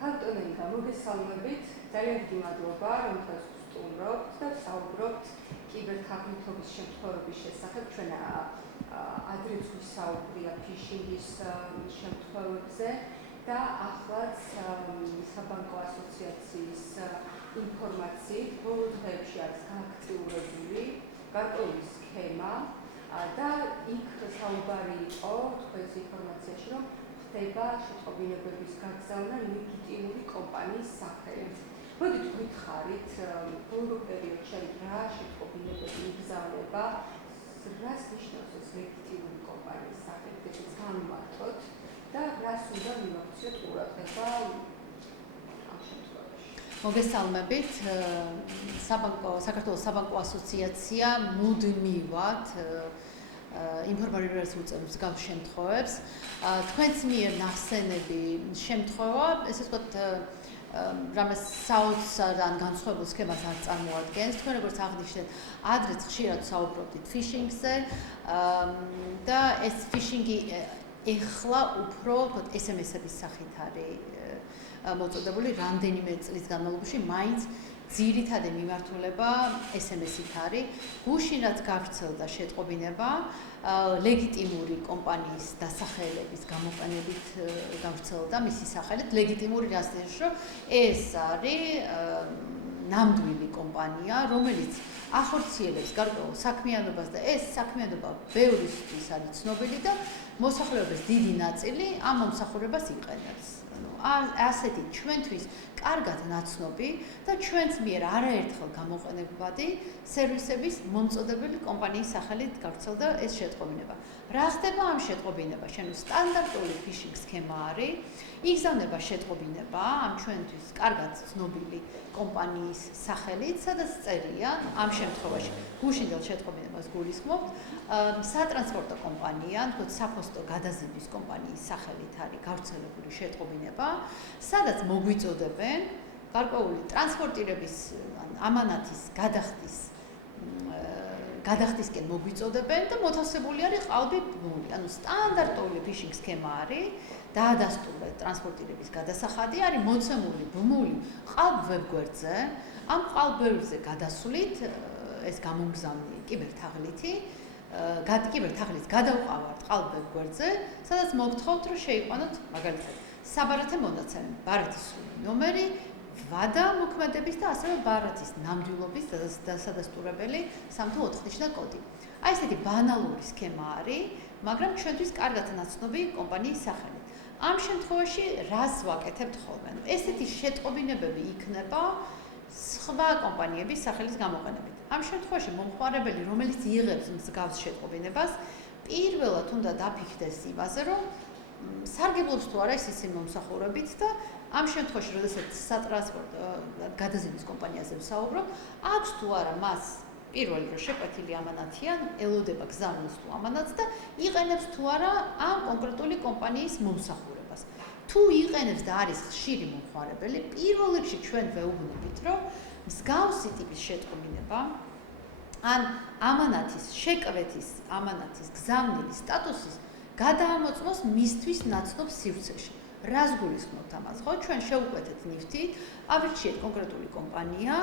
ქალტონელი გამოგესალმებით, ძალიან დიდი მადლობა, რომ დღეს ვსტუმრობთ და ვსაუბრობთ კიბერთაღმითობის შემთხვევების შესახებ. ჩვენ ადრეც ვისაუბრია ფიშინგის შემთხვევებზე და ახლაც საბანკო ასოციაციის ინფორმაციით ბოლო დღეებში არის გააქტიურებული გარკვეული სქემა და იქ საუბარი იყო თქვენს ინფორმაციაში, რომ ხდება შეტყობინებების გაგზავნა ლეგიტიმური კომპანიის სახელით. მოდით გვითხარით, ბოლო პერიოდში რა შეტყობინებები იგზავნება, რას ნიშნავს ეს ლეგიტიმური კომპანიის სახელით, ესეც განვმართოთ და რას უნდა მიმოქციოთ ყურადღება ამ შემთხვევაში. მოგესალმებით, საქართველოს საბანკო ასოციაცია მუდმივად ინფორმაციას უწევს გავს შემთხვევებს. თქვენს მიერ ნახსენები შემთხვევა, ესე ვთქვათ, რამეს საოცრად განსხვავებულ სქემას არ წარმოადგენს. თქვენ როგორც აღნიშნეთ, ადრეც ხშირად საუბრობდით ფიშინგზე და ეს ფიშინგი ეხლა უფრო SMS-ების სახით არის მოწოდებული, რამდენიმე წლის განმავლობაში მაინც ძირითადი მიმართულება SMS-ით არის. გუშინ რაც გავრცელდა შეტყობინება, ლეგიტიმური კომპანიის დასახელების გამოყენებით გავრცელდა მისი სახელით. ლეგიტიმური რას ნიშნავს, რომ ეს არის ნამდვილი კომპანია, რომელიც ახორციელებს გარკვეულ საქმიანობას და ეს საქმიანობა ბევრისთვის არის ცნობილი და მოსახლეობის დიდი ნაწილი ამ მომსახურებას იყენებს. ასეთი ჩვენთვის კარგად ნაცნობი და ჩვენს მიერ არაერთხელ გამოყენებადი სერვისების მომწოდებელი კომპანიის სახელით გავრცელდა ეს შეტყობინება. რა ხდება ამ შეტყობინებაში? ანუ სტანდარტული ფიშინგ სქემა არის, იგზავნება შეტყობინება ამ ჩვენთვის კარგად ცნობილი კომპანიის სახელით, სადაც წერია ამ შემთხვევაში გუშინდელ შეტყობინებას გულისხმობთ, სატრანსპორტო კომპანია, თქო საფოსტო გადაზიდვის კომპანიის სახელით არის გავრცელებული შეტყობინება, სადაც მოგვიწოდებენ გარკვეული ტრანსპორტირების ამანათის გადახდისკენ მოგვიწოდებენ და მოთავსებული არის ყალბი ბმული. ანუ სტანდარტული ფიშინგ სქემა არის, დაადასტურეთ ტრანსპორტირების გადასახადი, არის მოცემული ბმული ყალბ ვებგვერდზე, ამ ყალბ ვებგვერდზე გადასვლით ეს გამომგზავნილი კიბერთაღლითი კიბერთაღლითს გადავყავართ ყალბ ვებგვერდზე, სადაც მოგთხოვთ, რომ შეიყვანოთ მაგალითად საბარათე მონაცემი, ბარათის ნომერი, ვადა მოქმედების და ასევე ბარათის ნამდვილობის დასადასტურებელი 3 თუ 4 ნიშნა კოდი. აი ესეთი ბანალური სქემა არის, მაგრამ ჩვენთვის კარგად ნაცნობი კომპანიის სახელით. ამ შემთხვევაში რას ვაკეთებთ ხოლმე? ესეთი შეტყობინებები იქნება სხვა კომპანიების სახელის გამოყენებით. ამ შემთხვევაში მომხმარებელი, რომელიც იღებს მსგავს შეტყობინებას, პირველად უნდა დაფიქრდეს იმაზე, რომ სარგებლობს თუ არა ისინი მომსახურებით და ამ შემთხვევაში, როდესაც სატრანსპორტო გადაზიდვის კომპანიაზე ვსაუბრობ, აქვს თუ არა მას პირველი რომ შეკვეთილი ამანათია, ელოდება გზავნილს თუ ამანათს და იყენებს თუ არა ამ კონკრეტული კომპანიის მომსახურებას. თუ იყენებს და არის ხშირი მომხმარებელი, პირველ რიგში ჩვენ ვეუბნებით, რომ მსგავსი ტიპის შეტყობინება ან ამანათის შეკვეთის ამანათის გზავნილის სტატუსის გადაამოწმოს მისთვის ნაცნობ სივრცეში. რას გულისხმობთ ამას? ხო, ჩვენ შევუკვეთეთ ნიფტით, ავირჩიეთ კონკრეტული კომპანია,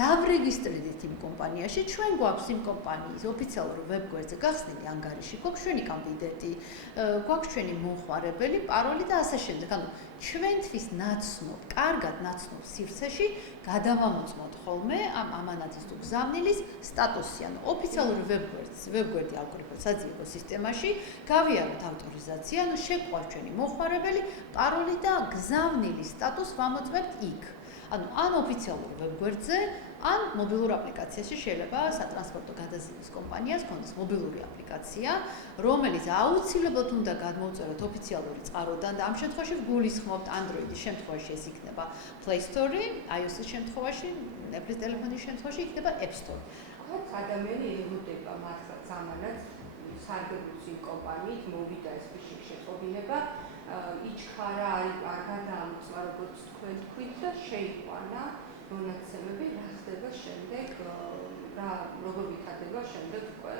დავრეგისტრირდით იმ კომპანიაში, ჩვენ გვაქვს იმ კომპანიის ოფიციალურ ვებგვერდზე გახსნილი ანგარიში, გვაქვს ჩვენი კანდიდატი, გვაქვს ჩვენი მომხმარებელი, პაროლი და ასე შემდეგ. ანუ ჩვენთვის ნაცნობ, კარგად ნაცნობ სივრცეში გადავამოწმოთ ხოლმე ამ ამანათის თუ გზავნილის სტატუსი, ანუ ოფიციალურ ვებგვერდი ავკრიფოთ საძიებო სისტემაში, გავიაროთ ავტორიზაცია, ანუ შეგვყავს ჩვენი მომხმარებელი, პაროლი და გზავნილის სტატუსს ვამოწმებთ იქ. ანუ ან ოფიციალურ ვებგვერდზე, ან მობილურ აპლიკაციაში შეიძლება სატრანსპორტო გადაზიდვის კომპანიას ქონდეს მობილური აპლიკაცია, რომელიც აუცილებლად უნდა გადმოვწეროთ ოფიციალური წყაროდან და ამ შემთხვევაში გულისხმობთ Android-ის შემთხვევაში ეს იქნება Play Store, iOS-ის შემთხვევაში, Apple-ის ტელეფონის შემთხვევაში იქნება App Store. აქ ადამიანი ელოდება მართლაც ამანათს სარგებლობს იმ კომპანიით, მოვიდა ეს ფიშინგ შეტყობინება, იჩქარა არ გადაამოწმა როგორც თქვენ თქვით და შეიყვანა მონაცემები, რა ხდება შემდეგ, როგორ ვითარდება შემდეგ უკვე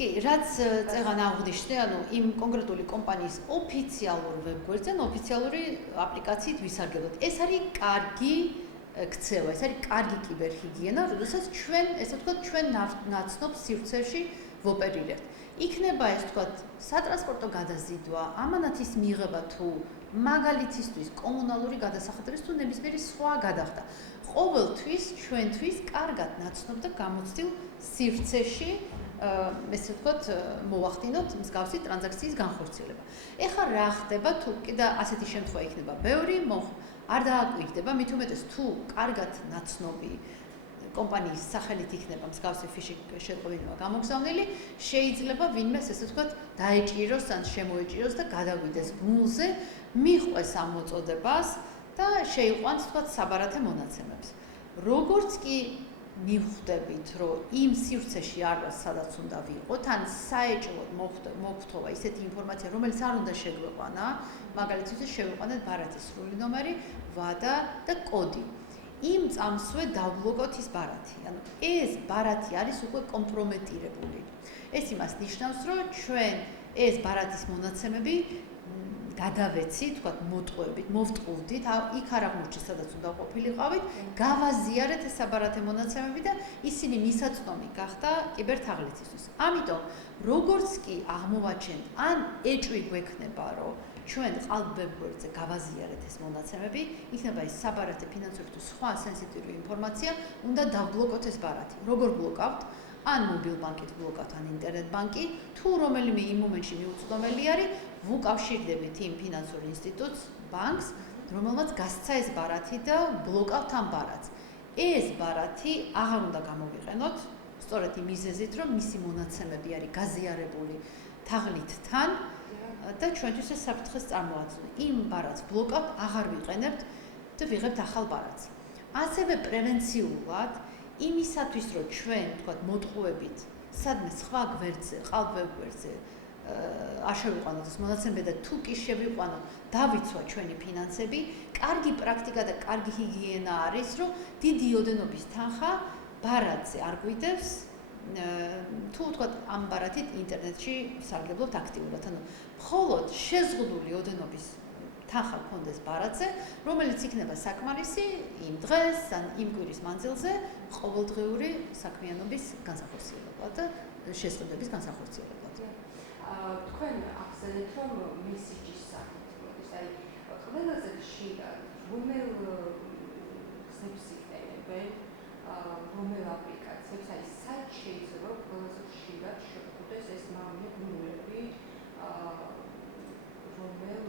კი, რაც წეღან აღვნიშნე, ანუ იმ კონკრეტული კომპანიის ოფიციალურ ვებგვერდზე, ოფიციალური აპლიკაციით ვისარგებლოთ. ეს არის კარგი ქცევა, ეს არის კარგი კიბერჰიგიენა, როდესაც ჩვენ, ესე ვთქვათ, ჩვენ ნაცნობ სივრცეში ვოპერირებთ. იქნება ეს ვთქვათ, სატრანსპორტო გადაზიდვა, ამანათის მიღება თუ მაგალითისთვის კომუნალური გადასახადების თუ ნებისმიერი სხვა გადახდა. ყოველთვის ჩვენთვის კარგად ნაცნობ და გამოცდილ სივრცეში ესე ვთქვათ, მოვახდინოთ მსგავსი ტრანზაქციის განხორციელება. ეხლა რა ხდება თუ კიდე ასეთი შემთხვევა იქნება ბევრი, არ დააკვირდება, მით უმეტეს თუ კარგად ნაცნობი კომპანიის სახელით იქნება მსგავსი ფიში შეტყობინება გამოგზავნილი, შეიძლება ვინმე ესე ვთქვათ, დაეჭიროს ან შემოეჭიროს და გადაგვიდეს ბმულზე, მიყვეს ამ მოწოდებას და შეიყვანს ვთქვათ საბარათე მონაცემებს. როგორც კი მივხვდებით, რომ იმ სივრცეში არ ვარ, სადაც უნდა ვიყოთ, ან საეჭვოდ მოგხვდება ისეთი ინფორმაცია, რომელიც არ უნდა შეგვეყვანა, მაგალითად შევიყვანეთ ბარათის სრული ნომერი, ვადა და კოდი. იმ წამსვე დავბლოკოთ ის ბარათი. ანუ ეს ბარათი არის უკვე კომპრომეტირებული. ეს იმას ნიშნავს, რომ ჩვენ ეს ბარათის მონაცემები გადავეცით, თქვათ, მოტყუებით, მოვტყუვდით, იქ არ აღმოჩნდა, სადაც უნდა ყოფილიყავით, გავაზიარეთ ეს საბარათე მონაცემები და ისინი მისაწვდომი გახდა კიბერთაღლითისთვის. ამიტომ, როგორც კი აღმოვაჩენთ, ან ეჭვი გვექნება, რომ ჩვენ ყალბებგვერდზე გავაზიარეთ ეს მონაცემები, იქნება ეს საბარათე ფინანსური თუ სხვა სენსიტივური ინფორმაცია, უნდა დავბლოკოთ ეს ბარათი. როგორ ბლოკავთ? ან მობილ ბანკით ბლოკავთ, ან ინტერნეტ ბანკი, თუ რომელიმე იმ მომენტში მიუწვდომელი არის, ვუკავშირდებით იმ ფინანსურ ინსტიტუტს, ბანკს, რომელმაც გასცა ეს ბარათი და ბლოკავთ ამ ბარათს. ეს ბარათი აღარ უნდა გამოვიყენოთ, სწორედ იმ მიზეზით, რომ მისი მონაცემები არის გაზიარებული თაღლითთან და ჩვენთვის ეს საფრთხეს წარმოაჩენს. იმ ბარათს ბლოკავთ, აღარ ვიყენებთ და ვიღებთ ახალ ბარათს. ასევე პრევენციულად იმისათვის, რომ ჩვენ, თქვათ, მოტყუებით სადმე სხვა გვერდზე, ყალბებგვერდზე არ შევიყვანოთ ეს მონაცემები და თუ კი შევიყვანოთ, დავიცვა ჩვენი ფინანსები, კარგი პრაქტიკა და კარგი ჰიგიენა არის, რომ დიდი ოდენობის თანხა ბარათზე არ გვიდევს, თუ თქვათ ამ ბარათით ინტერნეტში სარგებლობთ აქტიურად, ანუ მხოლოდ შეზღუდული ოდენობის თანხა გქონდეს ბარათზე, რომელიც იქნება საკმარისი იმ დღეს ან იმ კვირის მანძილზე ყოველდღიური საქმიანობის განსახორციელებლად და შესყიდვების განსახორციელებლად. თქვენ ახსენეთ, რომ მესიჯის სახით მოდის, აი ყველაზე ხშირად რომელ ხსნებს იყენებენ, რომელ აპლიკაციებს, აი სად შეიძლება ყველაზე ხშირად შეგხვდეს ეს მამულები, რომელ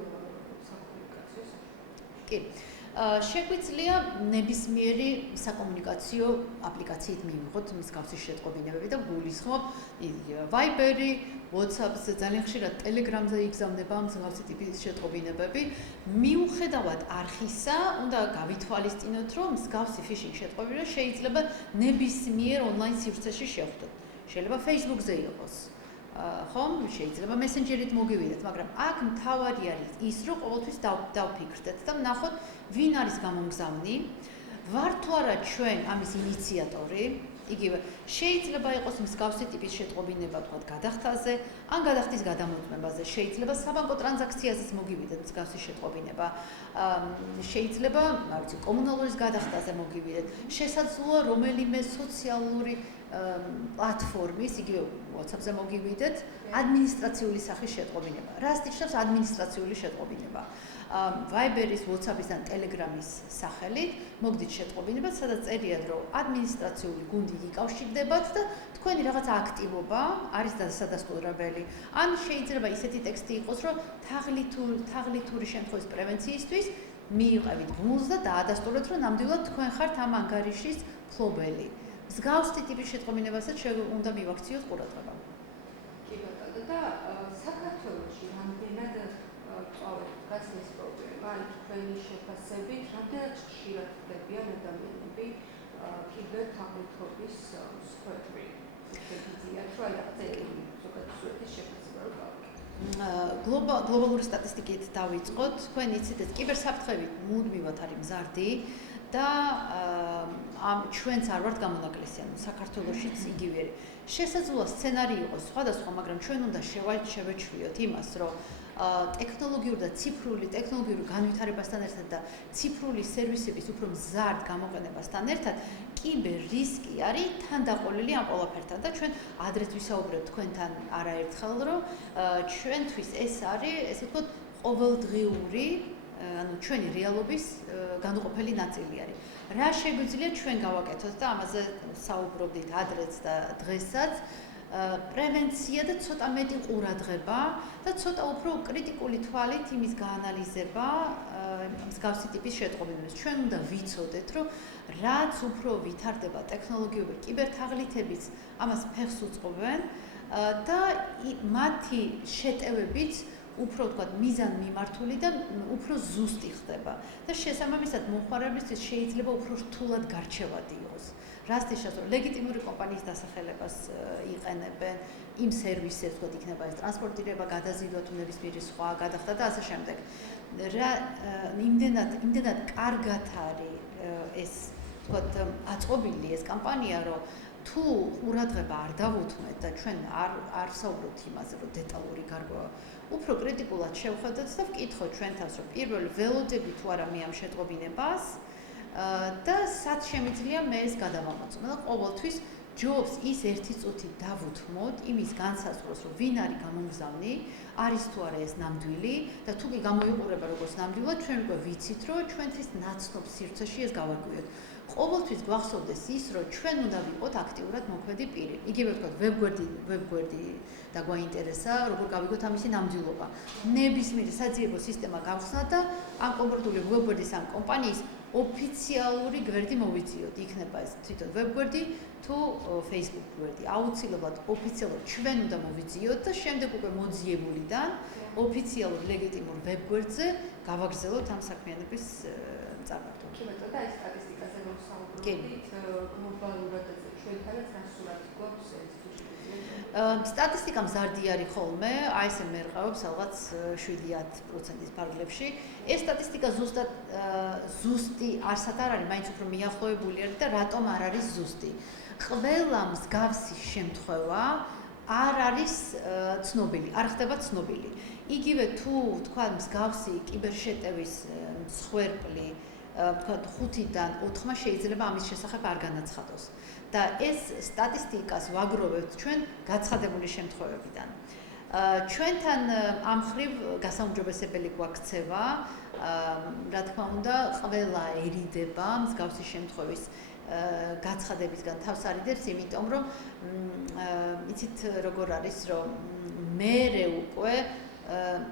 საკომუნიკაციო საშუალებაში? კი. შეგვიძლია ნებისმიერი საკომუნიკაციო აპლიკაციით მივიღოთ მსგავსი შეტყობინებები და გულისხმობ Viber-ი, WhatsApp-ზე, ძალიან ხშირად Telegram-ზე იგზავნება მსგავსი ტიპის შეტყობინებები. მიუხედავად არხისა, უნდა გავითვალისწინოთ, რომ მსგავსი phishing შეტყობინება შეიძლება ნებისმიერ ონლაინ სივრცეში შევხვდეთ. შეიძლება Facebook-ზე იყოს. ხომ, შეიძლება Messenger-ით მოგივიდეთ, მაგრამ აქ მთავარი არის ის, რომ ყოველთვის დავფიქრდეთ და ვნახოთ, ვინ არის გამომგზავნი, ვარ თუ არა ჩვენ ამის ინიციატორი, იგივე შეიძლება იყოს მსგავსი ტიპის შეტყობინება, თქვათ, გადახდაზე, ან გადახდის გადამოწმებაზე, შეიძლება საბანკო ტრანზაქციაზეც მოგივიდეთ მსგავსი შეტყობინება, შეიძლება, არ ვიცი, კომუნალურის გადახდაზე მოგივიდეთ, შესაძლოა რომელიმე სოციალური პლატფორმის, იგივე WhatsApp-ზე მოგივიდეთ, ადმინისტრაციული სახის შეტყობინება. რას ნიშნავს ადმინისტრაციული შეტყობინება? Viber-ის, WhatsApp-ის და Telegram-ის სახელით მოგდით შეტყობინება, სადაც წერიათ, რომ ადმინისტრაციული გუნდი იკავშირდებათ და თქვენი რაღაც აქტივობა არის სადასტურებელი. ან შეიძლება ისეთი ტექსტი იყოს, რომ თაღლითური შემთხვევის პრევენციისთვის მიიყევით ბმულს და დაადასტურეთ, რომ ნამდვილად თქვენ ხართ ამ ანგარიშის მფლობელი. მსგავსი ტიპის შეტყობინებასაც უნდა მივაქციოთ ყურადღება. კი ბატონო, და საქართველოში რამდენად წავედ გასცეს პრობლემა, ან თქვენი შეფასებით, რამდენად ხშირად ხდებიან ადამიანები კიბერთაღლითობის მსხვერპლი? შეგიძლიათ რომ აი რაღაცა ზოგადად სურათის შეფასება რომ გავაკეთოთ. გლობალური სტატისტიკით დავიწყოთ. თქვენ იცით, ეს კიბერსაფრთხეები მუდმივად არის მზარდი და ამ ჩვენც არ ვართ გამონაკლისი, ანუ საქართველოშიც იგივე. შესაძლოა სცენარი იყოს სხვადასხვა, მაგრამ ჩვენ უნდა შევეჩვიოთ იმას, რომ ტექნოლოგიური და ციფრული ტექნოლოგიური განვითარებასთან ერთად და ციფრული სერვისების უფრო მზარდ გამოყენებასთან ერთად კიბერ რისკი არის თან დაყოლილი ამ ყველაფერთან და ჩვენ ადრეც ვისაუბრებთ თქვენთან არაერთხელ, რომ ჩვენთვის ეს არის, ესე ვთქვათ, ყოველდღიური, ანუ ჩვენი რეალობის განუყოფელი ნაწილი არის. რა შეგვიძლია ჩვენ გავაკეთოთ და ამაზე საუბრობდით ადრეც და დღესაც, პრევენცია და ცოტა მეტი ყურადღება და ცოტა უფრო კრიტიკული თვალით იმის გაანალიზება მსგავსი ტიპის შეტყობინებას. ჩვენ უნდა ვიცოდეთ, რომ რაც უფრო ვითარდება ტექნოლოგიური კიბერთაღლითებიც ამას ფეხს უწყობენ და მათი შეტევებიც უფრო თქვათ მიზანმიმართული და უფრო ზუსტი ხდება და შესაბამისად მომხმარებლისთვის შეიძლება უფრო რთულად გარჩევადი იყოს. რასთიშას რომ ლეგიტიმური კომპანიის დასახელებას იყენებენ იმ სერვისებს, თქვათ იქნება ეს ტრანსპორტირება, გადაზიდვა თუ ნებისმიერი სხვა გადახდა და ასე შემდეგ. რა იმდენად კარგად არის ეს თქვათ აწყობილი ეს კამპანია, რომ თუ ყურადღება არ დავუთმეთ და ჩვენ არ საუბრობთ იმაზე, რომ დეტალური გარკვევა უფრო კრიტიკულად შევხედოთ და ვკითხოთ ჩვენთანს, რომ პირველ ველოდები თუ არა მე ამ შეტყობინებას და სად შემიძლია მე ეს გადავამოწმო და ყოველთვის ჯობს ის ერთი წუთი დავუთმოთ იმის განსაზღვროს, რომ ვინ არის გამომგზავნი, არის თუ არა ეს ნამდვილი და თუ კი გამოიყურება როგორც ნამდვილად, ჩვენ უკვე ვიცით, რომ ჩვენთვის ნაცნობ სივრცეში ეს გავარკვიოთ. ყოველთვის გვახსოვდეს ის, რომ ჩვენ უნდა ვიყოთ აქტიურად მოქმედი პირი. იგივე ვთქვათ, ვებგვერდი და გვაინტერესა, როგორ გავიგოთ ამისი ნამდვილობა. ნებისმიერი საძიებო სისტემა გავხსნათ და ამ კონკრეტული ვებგვერდის ამ კომპანიის ოფიციალური გვერდი მოვიძიოთ. იქნება ეს თვითონ ვებგვერდი თუ Facebook გვერდი. აუცილებლად ოფიციალურად ჩვენ უნდა მოვიძიოთ და შემდეგ უკვე მოძიებულიდან ოფიციალურ ლეგიტიმურ ვებგვერდზე გავაგრძელოთ ამ საქმიანობის წარმართვა. კი ბატონო, და ეს სტატისტიკაზე რომ საუბრობთ, გლობალურად ჩვენთანაც რა სურათი გვაქვს ეს? სტატისტიკა მზარდი არის ხოლმე, აი ესე მერყევებს ალბათ 7% ფარგლებში. ეს სტატისტიკა ზუსტი არსად არ არის, მაინც უფრო მიახლოებული არის და რატომ არ არის ზუსტი? ყველა მსგავსი შემთხვევა არ არის ცნობილი, არ ხდება ცნობილი. იგივე თუ თქვა მსგავსი კიბერშეტევის მსხვერპლი თქვათ 5-დან 4-მა შეიძლება ამის შესახებ არ განაცხადოს. და ეს სტატისტიკას ვაგროვებთ ჩვენ გაცხადებული შემთხვევებიდან. ჩვენთან ამ ხრივ გასაუმჯობესებელი გვაქცევა, რა თქმა უნდა, ყველა ერიდება მსგავსი შემთხვევის გაცხადებისგან თავს არიდებს, იმიტომ რომ იცით როგორ არის, რომ მერე უკვე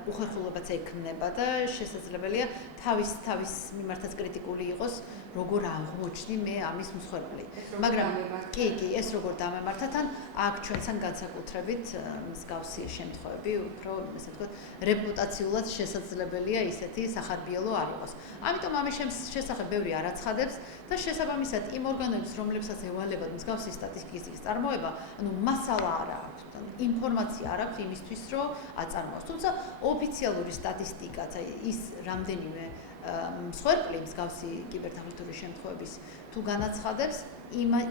უხერხულობაც ექნება და შესაძლებელია თავის მიმართაც კრიტიკული იყოს, როგორ აღმოჩნდი მე ამის მსხვერპლი. მაგრამ კი, ეს როგორ დამემართა თან აქ ჩვენთან განსაკუთრებით მსგავსი შემთხვევები უფრო, ესე ვთქვათ, რეპუტაციულად შესაძლებელია ისეთი სახარბიელო არ იყოს. ამიტომ ამის შესახებ ბევრი არ აცხადებს და შესაბამისად იმ ორგანოებს, რომლებსაც ევალებათ მსგავსი სტატისტიკის წარმოება, ანუ მასალა არ აქვს, ინფორმაცია არ აქვს იმისთვის, რომ აწარმოოს. თუმცა ოფიციალური სტატისტიკაც, აი ის რამდენიმე მსხვერპლი მსგავსი კიბერთაღლითური შემთხვევების თუ განაცხადებს,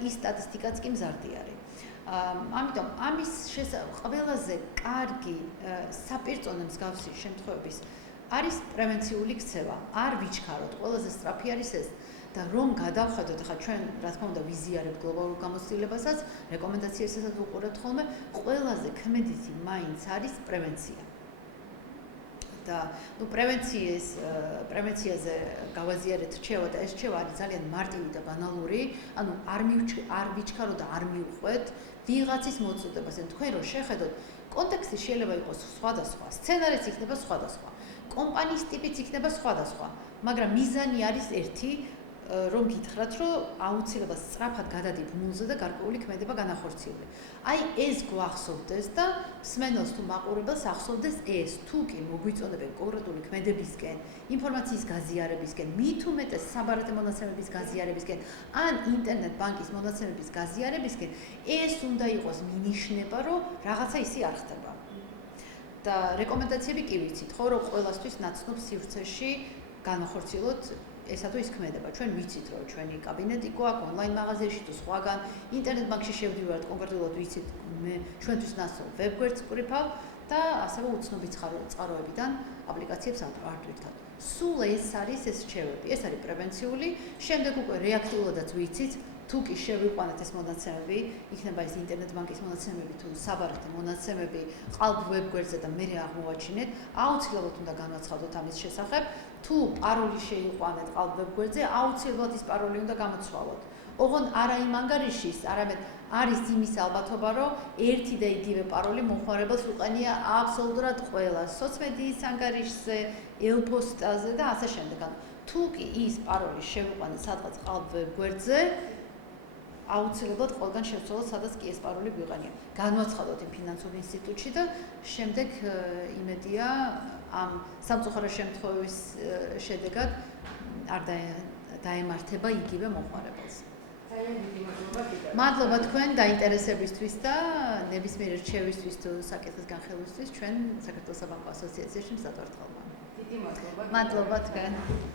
ის სტატისტიკაც კი მზარდი არის. ამიტომ ამის ყველაზე კარგი საპირწონე მსგავსი შემთხვევების არის პრევენციული ქცევა. არ ვიჩქაროთ, ყველაზე სწრაფი არის ეს და რომ გადავხედოთ, ახლა ჩვენ რა თქმა უნდა ვიზიარებთ გლობალურ გამოცდილებასაც, რეკომენდაციებსაც ვუყურებთ ხოლმე, ყველაზე ქმედითი მაინც არის პრევენცია. და ნუ პრევენციაზე გავაზიარეთ რჩევა და ეს რჩევა არის ძალიან მარტივი და ბანალური, ანუ არ ვიჩქარო და არ მივყვეთ ვიღაცის მოწოდებას. ან თქვენ რო შეხედოთ, კონტექსტი შეიძლება იყოს სხვადასხვა, სცენარიც იქნება სხვადასხვა, კომპანიის ტიპიც იქნება სხვადასხვა, მაგრამ მიზანი არის ერთი, რომ გითხრათ, რომ აუცილებლად სწრაფად გადადით მულზე და გარკვეული ქმედება განახორციელოთ. აი ეს გვახსოვდეს და მსმენელს თუ მაყურებელს ახსოვდეს ეს, თუ კი მოგვიწოდებენ კონკრეტული ქმედებისკენ, ინფორმაციის გაზიარებისკენ, მით უმეტეს საბარათე მონაცემების გაზიარებისკენ, ან ინტერნეტ ბანკის მონაცემების გაზიარებისკენ, ეს უნდა იყოს მინიშნება, რომ რაღაცა ისე არ ხდება. და რეკომენდაციები კი ვიცით, ხო, რომ ყველასთვის ნაცნობ სივრცეში განახორციელოთ ესა თუ ის ქმედება. ჩვენ ვიცით, რომ ჩვენი კაბინეტი გვაქვს ონლაინ მაღაზიაში თუ სხვაგან, ინტერნეტ ბანკში შევდივართ, კონკრეტულად ვიცით, მე ჩვენთვის ნაცნობ ვებგვერდს ვკრიფავ და ასევე უცნობი წყაროებიდან აპლიკაციებს არ ვტვირთავ. სულ ეს არის ეს რჩევები, ეს არის პრევენციული, შემდეგ უკვე რეაქტიულადაც ვიცით, თუ კი შევიყვანოთ ეს მონაცემები, იქნება ეს ინტერნეტ ბანკის მონაცემები თუ საბარათო მონაცემები, ყალბ ვებგვერდზე და მე აღმოვაჩინეთ, აუცილებლად უნდა განვაცხადოთ ამის შესახებ, თუ პაროლი შეიყვანეთ ყალბ ვებგვერდზე, აუცილებლად ის პაროლი უნდა გამოცვალოთ. ოღონდ არა იმ ანგარიშის, არამედ არის იმის ალბათობა, რომ ერთი და იგივე პაროლი მომხმარებელს უყენია აბსოლუტურად ყველა სოციმედიის ანგარიშზე, ელპოსტაზე და ასე შემდეგ. თუ კი ის პაროლი შევიყვანეთ სადღაც ყალბ ვებგვერდზე, აუცილებლად ყველგან შევცვალოთ, სადაც კი ეს პაროლი გვიყენია. განვაცხადოთ იმ ფინანსურ ინსტიტუტში და შემდეგ იმედია ამ სამწუხარო შემთხვევის შედეგად არ დაემართება იგივე მომხმარებელს. მადლობა თქვენ დაინტერესებისთვის და ნებისმიერი რჩევისთვის თუ საკითხის განხილვისთვის ჩვენ საქართველოს საბანკო ასოციაციაში მზად ვართ ხოლმე. დიდი მადლობა. მადლობა თქვენ.